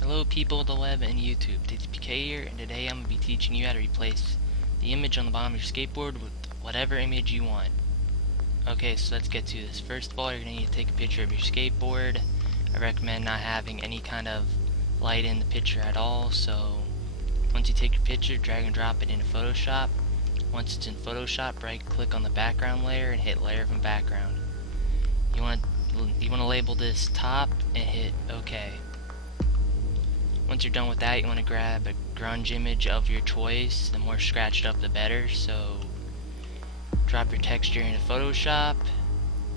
Hello people of the web and YouTube, DTPK here, and today I'm going to be teaching you how to replace the image on the bottom of your skateboard with whatever image you want. Okay, so let's get to this. First of all, you're going to need to take a picture of your skateboard. I recommend not having any kind of light in the picture at all, so once you take your picture, drag and drop it into Photoshop. Once it's in Photoshop, right click on the background layer and hit layer from background. You want to label this top and hit OK. Once you're done with that, you want to grab a grunge image of your choice. The more scratched up the better, so drop your texture into Photoshop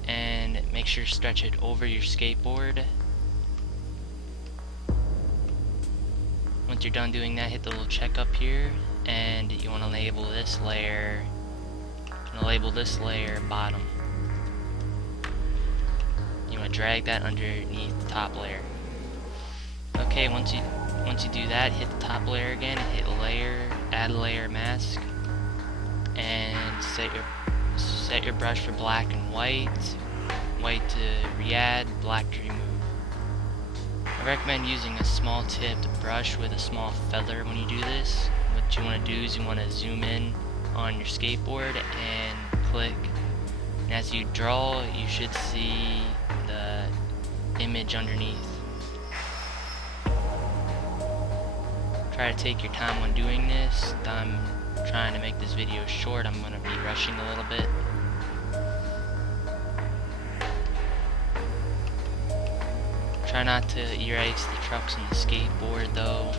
and make sure to stretch it over your skateboard. Once you're done doing that, hit the little check up here and you want to label this layer bottom. You want to drag that underneath the top layer. Okay, once you do that, hit the top layer again, hit layer, add a layer mask, and set your brush for black and white to re-add, black to remove. I recommend using a small tipped brush with a small feather when you do this. What you want to do is you want to zoom in on your skateboard and click, and as you draw, you should see the image underneath. Try to take your time when doing this. I'm trying to make this video short. I'm going to be rushing a little bit. Try not to erase the trucks and the skateboard though,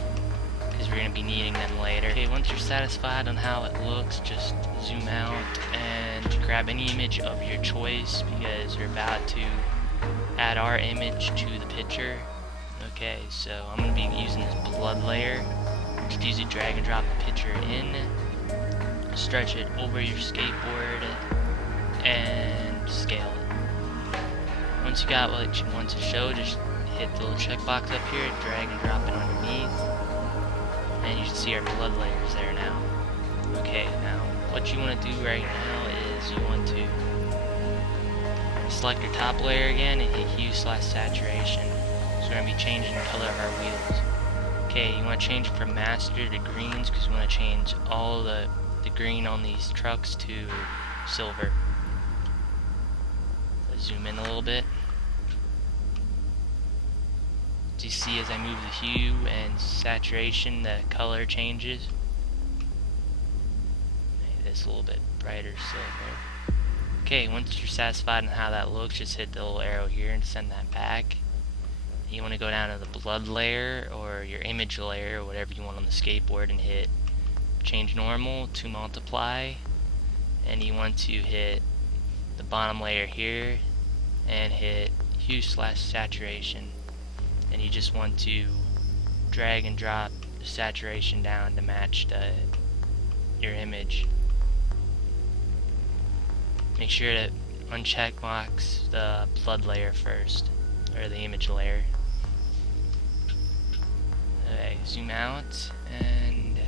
because we're going to be needing them later. Okay, once you're satisfied on how it looks, just zoom out and grab any image of your choice, because we're about to add our image to the picture. Okay, so I'm going to be using this blood layer. Just use it, drag and drop the picture in, stretch it over your skateboard, and scale it. Once you got what you want to show, just hit the little checkbox up here, drag and drop it underneath, and you should see our blood layers there now. Okay, now what you want to do right now is you want to select your top layer again and hit hue/saturation. So we're going to be changing the color of our wheels. Okay, you want to change from master to greens because we want to change all the green on these trucks to silver. Let's zoom in a little bit. Do you see as I move the hue and saturation, the color changes? Maybe this a little bit brighter silver. Okay, once you're satisfied on how that looks, just hit the little arrow here and send that back. You want to go down to the blood layer or your image layer or whatever you want on the skateboard and hit change normal to multiply, and you want to hit the bottom layer here and hit hue/saturation, and you just want to drag and drop the saturation down to match your image. Make sure to uncheck box the blood layer first, or the image layer. Okay, zoom out, and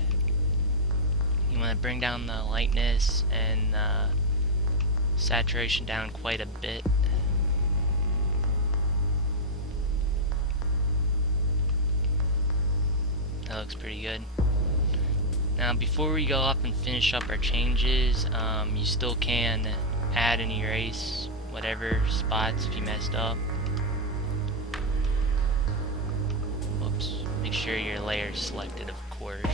you want to bring down the lightness and saturation down quite a bit. That looks pretty good. Now before we go up and finish up our changes, you still can add and erase whatever spots if you messed up. Make sure your layer is selected, of course.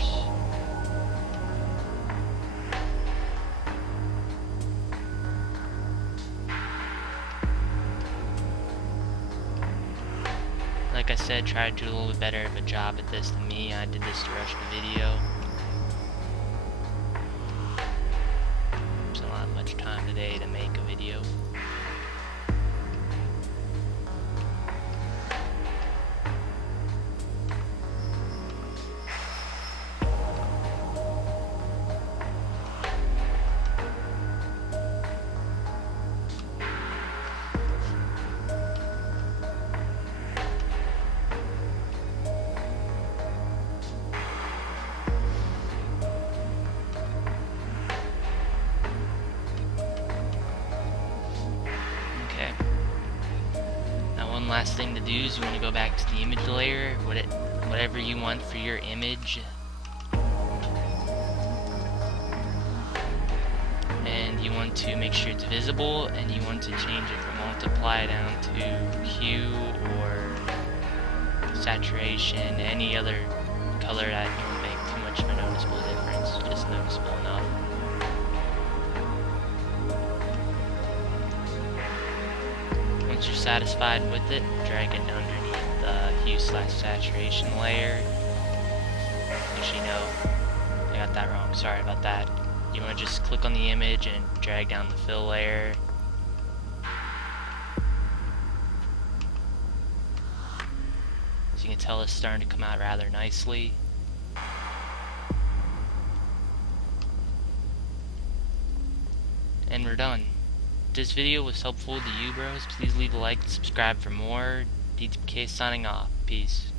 Like I said, try to do a little bit better of a job at this than me. I did this to rush the video. There's not much time today to make a video. Last thing to do is you want to go back to the image layer, whatever whatever you want for your image. And you want to make sure it's visible, and you want to change it from multiply down to hue or saturation, any other color that you won't make too much of a noticeable difference, just noticeable enough. Once you're satisfied with it, drag it underneath the hue/saturation layer. Actually, no, I got that wrong, sorry about that. You want to just click on the image and drag down the fill layer. As you can tell, it's starting to come out rather nicely. And we're done. If this video was helpful to you bros, please leave a like and subscribe for more. DTPK signing off. Peace.